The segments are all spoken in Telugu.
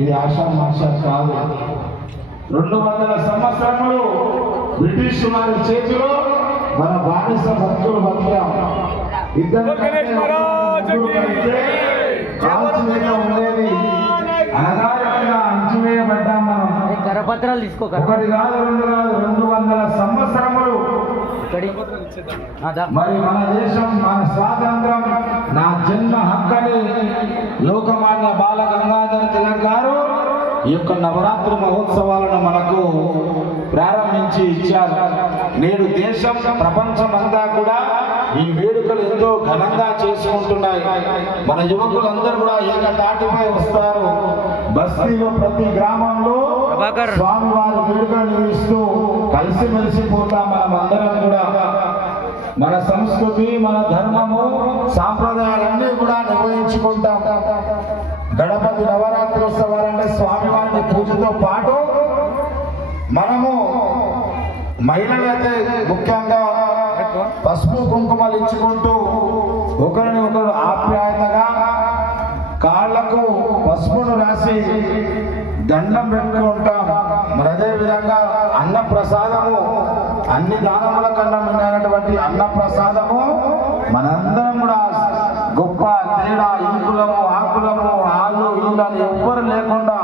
ఇది ఆషామాష కాదు. 200 సంవత్సరములు బ్రిటిష్ వారి చేతిలో మన బానిస భక్తులు బతికాం. ఇద్దరు ఉండేది అనాగారంగా అంచువేయబడ్డాం మనం. కరపత్రాలు తీసుకో. ఒకటి కాదు, రెండు కాదు, 200 సంవత్సరములు. మరి మన దేశం, మన స్వాతంత్రం, నా జన్మ హక్కని లోకమాన్య బాల గంగాధర తిలక్ గారు ఈ యొక్క నవరాత్రి మహోత్సవాలను మనకు ప్రారంభించి ఇచ్చారు. నేడు దేశం, ప్రపంచం అంతా కూడా ఈ వేడుకలు ఎంతో ఘనంగా చేసుకుంటున్నాయి. మన యువకులందరూ కూడా ఏకతాటిపై వస్తారు. బస్తీలో ప్రతి గ్రామంలో స్వామివారి వేడుకలు నిర్వహిస్తూ కలిసిమెలిసి పోతాం. మనం అందరం కూడా మన సంస్కృతి, మన ధర్మము, సాంప్రదాయాలన్నీ కూడా నిర్వహించుకుంటాం. గణపతి నవరాత్రోత్సవాలంటే స్వామివారి పూజతో పాటు మనము మహిళలైతే ముఖ్యంగా పసుపు కుంకుమలు ఇచ్చుకుంటూ ఒకరిని ఒకరు ఆప్యాయతగా కాళ్లకు పసుపును రాసి దండం పెట్టుకుంటాం. మరి అదే విధంగా అన్న ప్రసాదము, అన్ని దానముల కన్నా మిన్నైనటువంటి అన్న ప్రసాదము మనందరం కూడా గొప్ప తేడా, ఈ కులము ఆ కులము, ఆళ్ళు ఈళ్ళని ఎవ్వరు లేకుండా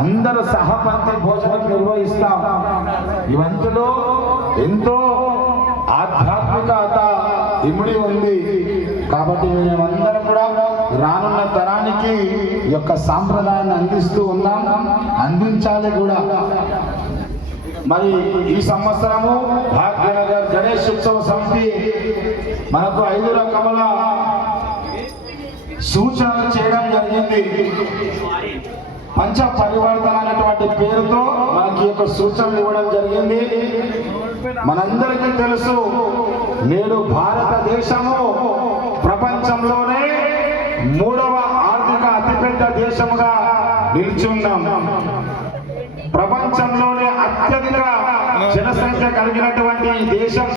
అందరూ సహపంక్తి భోజనం నిర్వహిస్తాం. ఇవంతులో ఎంతో ఆధ్యాత్మికత ఇమిడి ఉంది. కాబట్టి మేమందరం కూడా రానున్న తరానికి ఈ యొక్క సాంప్రదాయాన్ని అందిస్తూ ఉన్నాం, అందించాలి కూడా. మరి ఈ సంవత్సరము భాగ్యనగర్ గణేష్ ఉత్సవ సమితి మనకు 5 రకముల సూచనలు చేయడం జరిగింది. పంచ పరివర్తన అనేటువంటి పేరుతో మనకి యొక్క సూచనలు ఇవ్వడం జరిగింది. మనందరికీ తెలుసు, నేడు భారతదేశము ప్రపంచంలోనే 3వ ఆర్థిక అతిపెద్ద దేశముగా నిలిచున్నాం. ప్రపంచంలోనే అత్యధిక జనసంఖ్య కలిగినటువంటి ఈ దేశం